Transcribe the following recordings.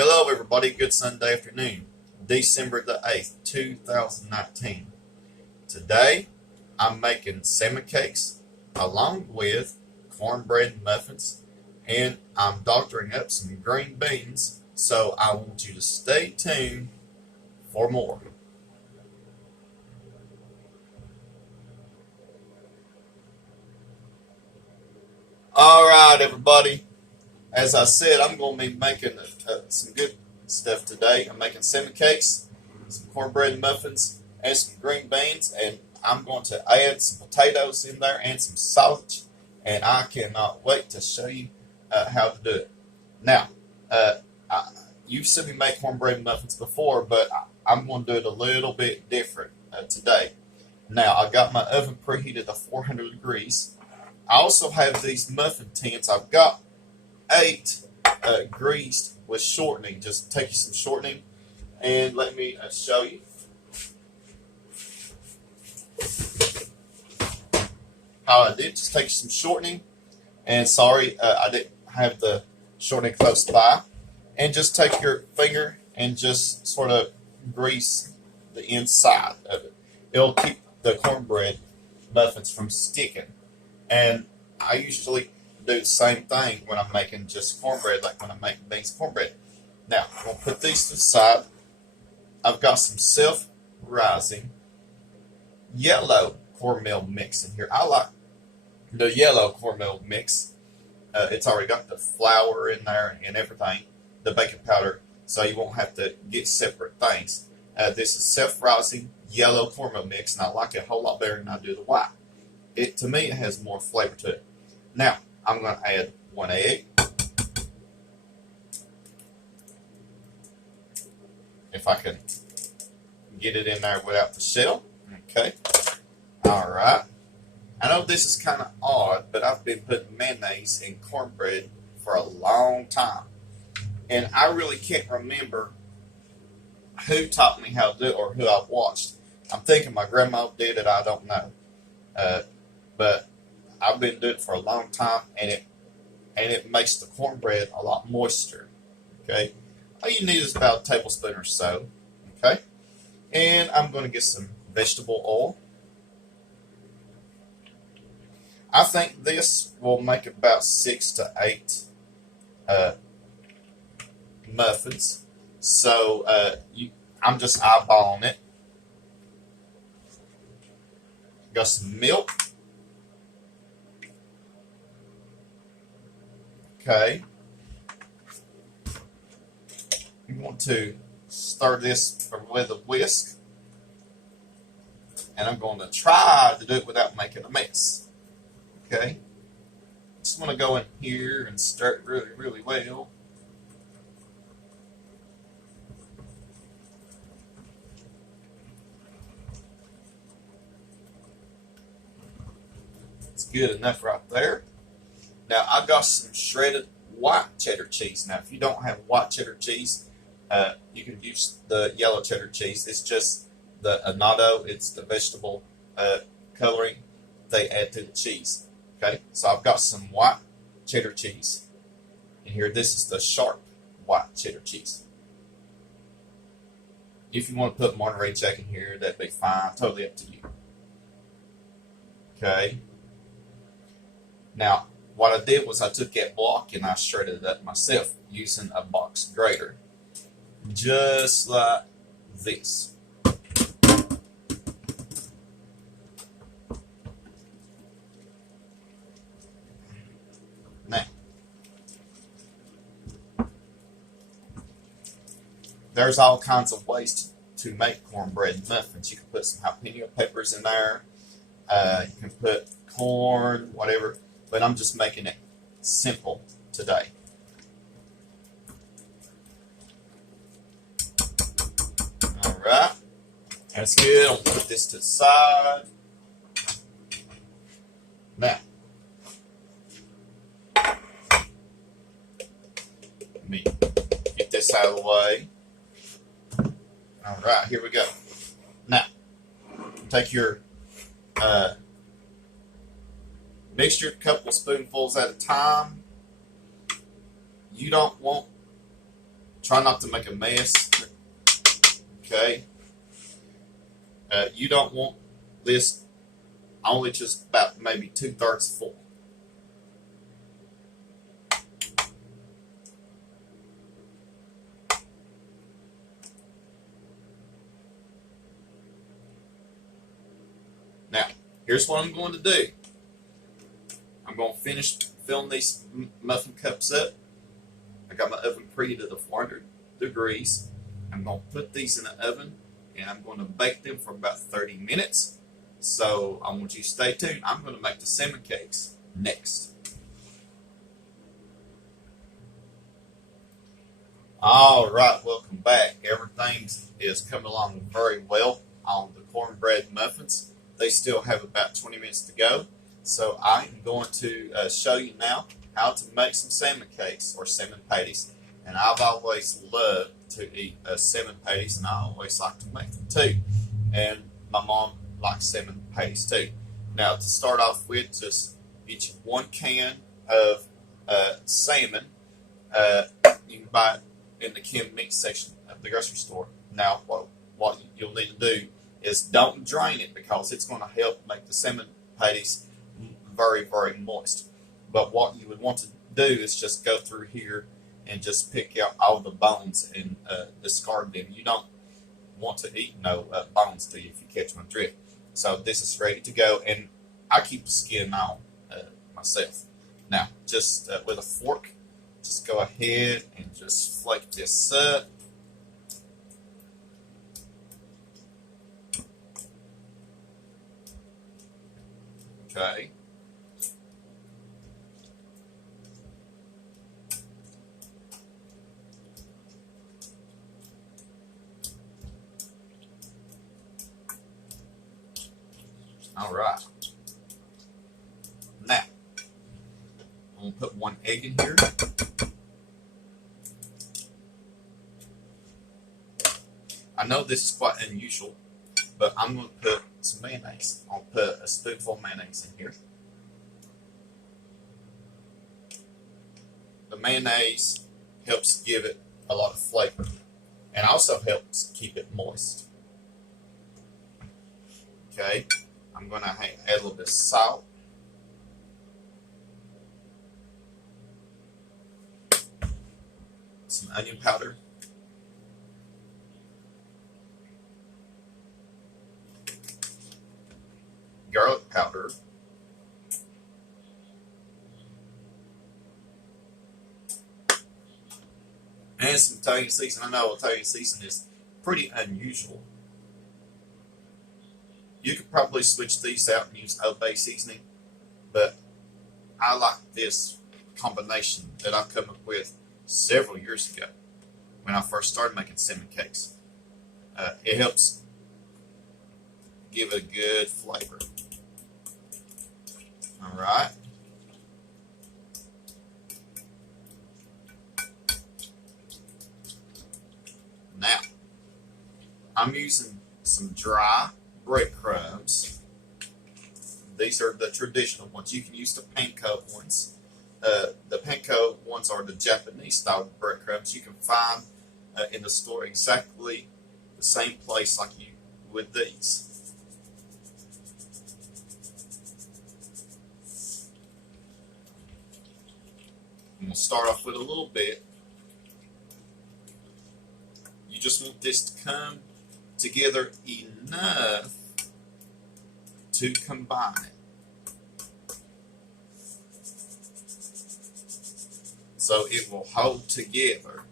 Hello, everybody. Good Sunday afternoon, December the 8th, 2019. Today, I'm making salmon cakes along with cornbread muffins, and I'm doctoring up some green beans. So I want you to stay tuned for more. All right, everybody. As I said, I'm going to be making some good stuff today. I'm making salmon cakes, some cornbread muffins, and some green beans, and I'm going to add some potatoes in there and some sausage, and I cannot wait to show you how to do it. Now, you've seen me make cornbread muffins before, but I'm going to do it a little bit different today. Now, I got my oven preheated to 400 degrees. I also have these muffin tins. I've got 8 greased with shortening. Just take you some shortening and let me show you how I did. Just take you some shortening, and sorry I didn't have the shortening close by, and just take your finger and just sort of grease the inside of it. It'll keep the cornbread muffins from sticking. And I usually do the same thing when I'm making just cornbread, like when I'm making beans cornbread. Now, I'm going to put these to the side. I've got some self-rising yellow cornmeal mix in here. I like the yellow cornmeal mix. It's already got the flour in there and everything, the baking powder, so you won't have to get separate things. This is self-rising yellow cornmeal mix, and I like it a whole lot better than I do the white. To me, it has more flavor to it. Now, I'm going to add 1 egg. If I can get it in there without the shell. Okay. All right. I know this is kind of odd, but I've been putting mayonnaise in cornbread for a long time. And I really can't remember who taught me how to do it or who I watched. I'm thinking my grandma did it. I don't know. But I've been doing it for a long time, and it makes the cornbread a lot moister. Okay, all you need is about a tablespoon or so. Okay, and I'm going to get some vegetable oil. I think this will make about 6 to 8 muffins. So I'm just eyeballing it. Got some milk. Okay. You want to stir this with a whisk. And I'm going to try to do it without making a mess. Okay. Just want to go in here and stir it really, really well. It's good enough right there. Now, I got some shredded white cheddar cheese. Now, if you don't have white cheddar cheese, you can use the yellow cheddar cheese. It's just the annatto. It's the vegetable coloring they add to the cheese. Okay, so I've got some white cheddar cheese in here. This is the sharp white cheddar cheese. If you want to put Monterey Jack in here, that'd be fine. Totally up to you. Okay. Now, what I did was I took that block and I shredded it up myself using a box grater. Just like this. Now, there's all kinds of ways to make cornbread muffins. You can put some jalapeno peppers in there. You can put corn, whatever. But I'm just making it simple today. All right. That's good. I'll put this to the side. Now, let me get this out of the way. All right, here we go. Now, take your mixture a couple spoonfuls at a time. You don't want Try not to make a mess. Okay. You don't want this only just about maybe 2/3 full. Now, here's what I'm going to do. I'm going to finish filling these muffin cups up. I got my oven preheated to 400 degrees. I'm going to put these in the oven, and I'm going to bake them for about 30 minutes. So I want you to stay tuned. I'm going to make the salmon cakes next. All right, welcome back. Everything is coming along very well on the cornbread muffins. They still have about 20 minutes to go. So I'm going to show you now how to make some salmon cakes or salmon patties. And I've always loved to eat salmon patties, and I always like to make them too. And my mom likes salmon patties too. Now, to start off with, just each 1 can of salmon. You can buy it in the canned meat section of the grocery store. Now, what you'll need to do is don't drain it, because it's going to help make the salmon patties very, very moist. But what you would want to do is just go through here and just pick out all the bones and discard them. You don't want to eat no bones, do you, if you catch my drift? So this is ready to go, and I keep the skin on myself. Now, just with a fork, just go ahead and just flake this up. Okay. All right. Now, I'm going to put 1 egg in here. I know this is quite unusual, but I'm going to put some mayonnaise. I'll put a spoonful of mayonnaise in here. The mayonnaise helps give it a lot of flavor, and also helps keep it moist. Okay, I'm going to add a little bit of salt. Some onion powder. Garlic powder. And some Italian seasoning. I know Italian seasoning is pretty unusual. You could probably switch these out and use Old Bay seasoning, but I like this combination that I come up with several years ago when I first started making salmon cakes. It helps give a good flavor. All right. Now, I'm using some dry breadcrumbs. These are the traditional ones. You can use the panko ones. The panko ones are the Japanese style breadcrumbs. You can find in the store exactly the same place like you would these. I'm going to start off with a little bit. You just want this to come together enough to combine it. So it will hold together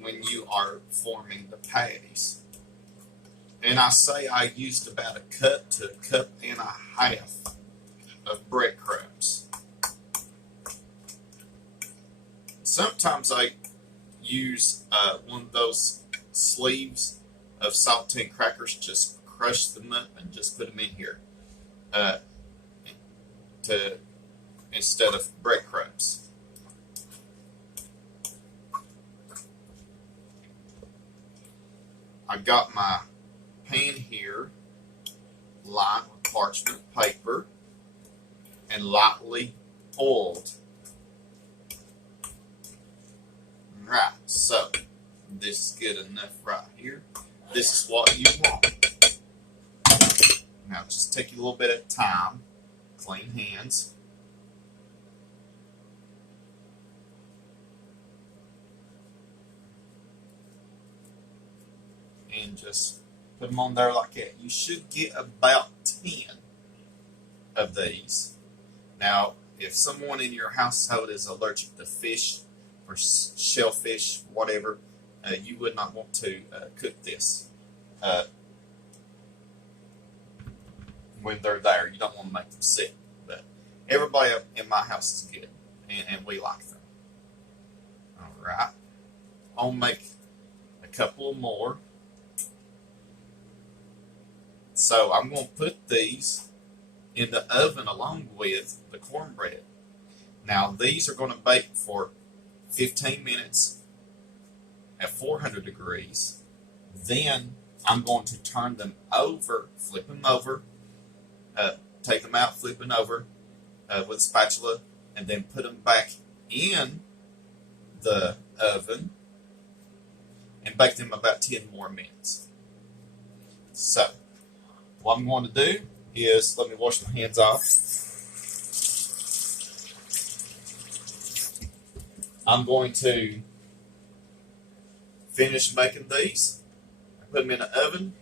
when you are forming the patties. And I say I used about 1 cup to 1.5 cups of breadcrumbs. Sometimes I use one of those sleeves of saltine crackers, just crush them up and just put them in here instead of breadcrumbs. I got my pan here lined with parchment paper and lightly oiled. Right, so this is good enough right here. This is what you want. Now just take you a little bit of time, clean hands. And just put them on there like that. You should get about 10 of these. Now, if someone in your household is allergic to fish or shellfish, whatever, you would not want to cook this when they're there. You don't want to make them sick. But everybody in my house is good, and we like them. All right. I'll make a couple more. So I'm going to put these in the oven along with the cornbread. Now these are going to bake for 15 minutes at 400 degrees. Then I'm going to turn them over, flip them over, take them out, flip them over with a spatula, and then put them back in the oven and bake them about 10 more minutes. So what I'm going to do is, let me wash my hands off. I'm going to finish making these, put them in the oven,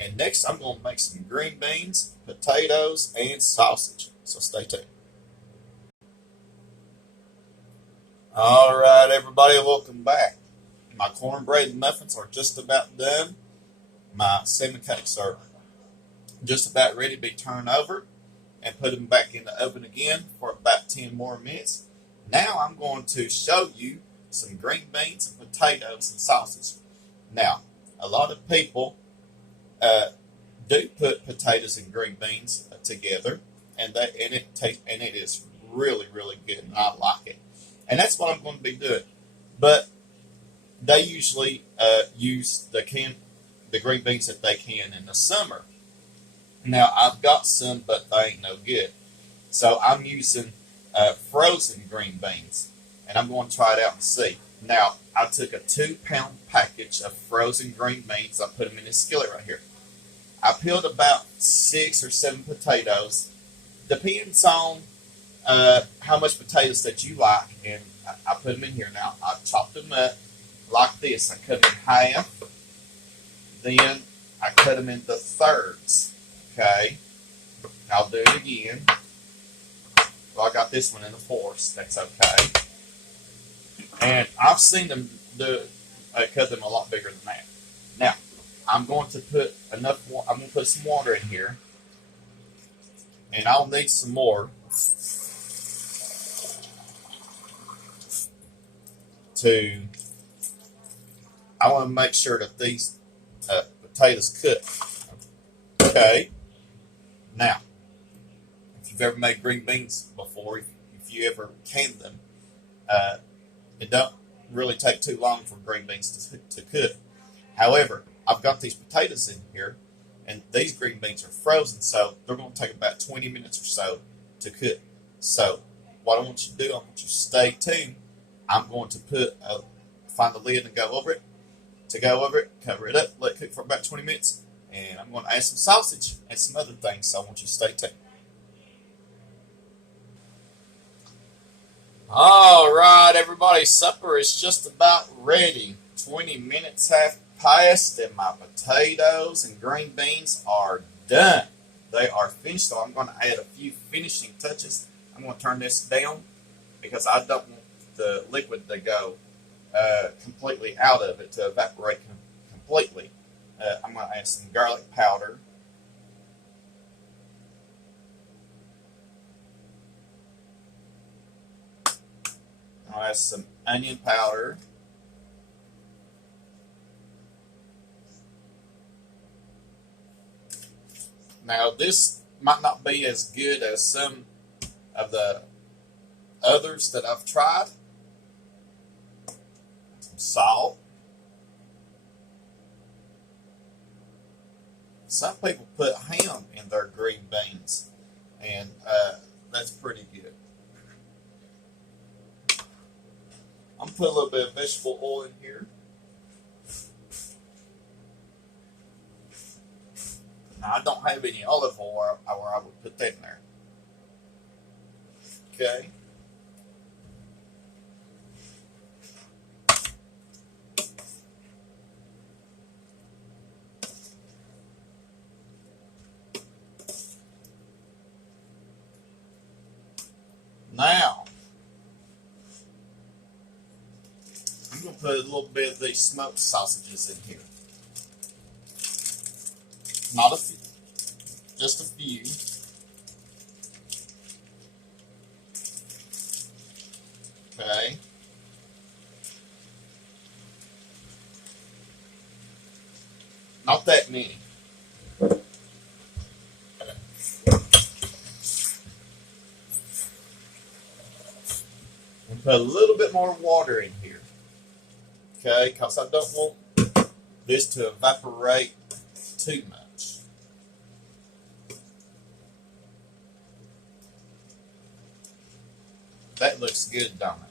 and next I'm going to make some green beans, potatoes, and sausage. So stay tuned. All right, everybody, welcome back. My cornbread and muffins are just about done. My salmon cakes are just about ready to be turned over, and put them back in the oven again for about 10 more minutes. Now I'm going to show you some green beans and potatoes and sausage. Now, a lot of people do put potatoes and green beans together, and it is really, really good, and I like it. And that's what I'm going to be doing. But they usually use the green beans that they can in the summer. Now, I've got some, but they ain't no good. So I'm using frozen green beans, and I'm going to try it out and see. Now, I took a 2-pound package of frozen green beans. I put them in this skillet right here. I peeled about 6 or 7 potatoes. Depends on how much potatoes that you like, and I put them in here. Now, I chopped them up like this. I cut them in half. Then I cut them into thirds. Okay, I'll do it again. Well, I got this one in the fourths. That's okay. And I've seen them cut them a lot bigger than that. Now, I'm going to put enough. I'm going to put some water in here, and I'll need some more I want to make sure that these potatoes cook. Okay. Now, if you've ever made green beans before, if you ever canned them, it don't really take too long for green beans to cook. However, I've got these potatoes in here, and these green beans are frozen, so they're going to take about 20 minutes or so to cook. So, what I want you to do, I want you to stay tuned. I'm going to find the lid and go over it, cover it up, let it cook for about 20 minutes, and I'm going to add some sausage and some other things, so I want you to stay tuned. All right, everybody, supper is just about ready. 20 minutes have passed, and my potatoes and green beans are done. They are finished, so I'm going to add a few finishing touches. I'm going to turn this down because I don't want the liquid to go completely out of it, to evaporate completely. I'm going to add some garlic powder. I'll add some onion powder. Now, this might not be as good as some of the others that I've tried. Some salt. Some people put ham in their green beans, and that's pretty good. I'm putting a little bit of vegetable oil in here. Now I don't have any olive oil where I would put that in there. Okay. Now, I'm going to put a little bit of these smoked sausages in here. Not a few, just a few. Okay. Not that many. And put a little bit more water in here. Okay, because I don't want this to evaporate too much. That looks good, don't it?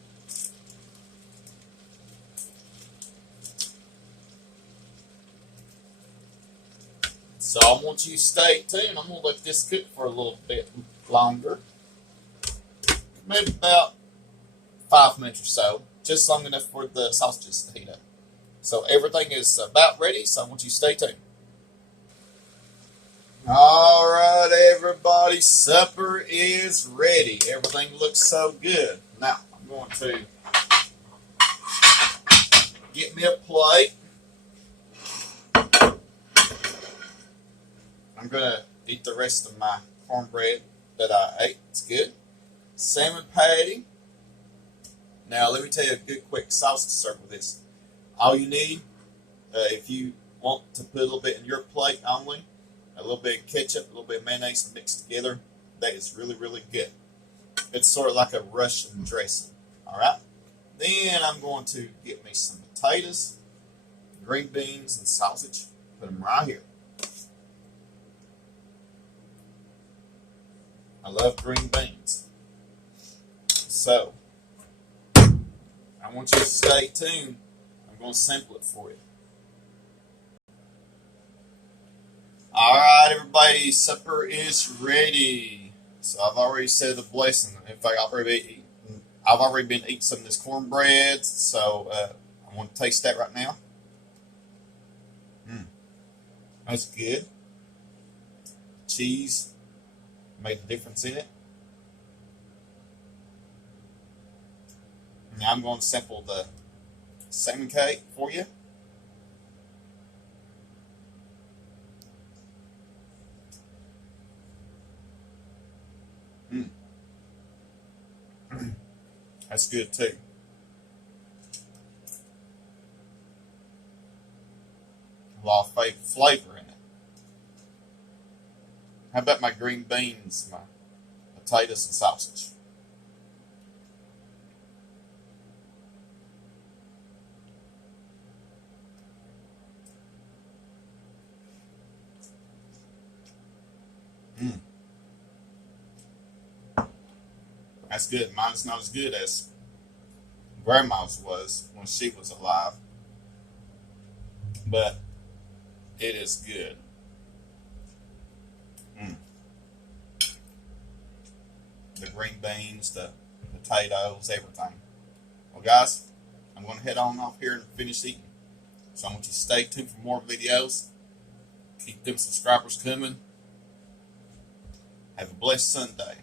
So I want you to stay tuned. I'm going to let this cook for a little bit longer. Maybe about 5 minutes or so. Just long enough for the sausages to heat up. So everything is about ready, so I want you to stay tuned. All right, everybody, supper is ready. Everything looks so good. Now, I'm going to get me a plate. I'm going to eat the rest of my cornbread that I ate. It's good. Salmon patty. Now, let me tell you a good quick sauce to serve with this. All you need, if you want to put a little bit in your plate only, a little bit of ketchup, a little bit of mayonnaise mixed together, that is really, really good. It's sort of like a Russian dressing. All right? Then I'm going to get me some potatoes, green beans, and sausage. Put them right here. I love green beans. So, I want you to stay tuned. I'm going to sample it for you. All right, everybody, supper is ready. So I've already said the blessing. In fact, I've already been eating some of this cornbread. So I want to taste that right now. That's good. Cheese made a difference in it. Now I'm going to sample the salmon cake for you. That's good too. A lot of flavor in it. How about my green beans, my potatoes, and sausage? That's good. Mine's not as good as Grandma's was when she was alive, but it is good. The green beans, the potatoes, everything. Well, guys, I'm going to head on off here and finish eating. So I want you to stay tuned for more videos. Keep them subscribers coming. Have a blessed Sunday.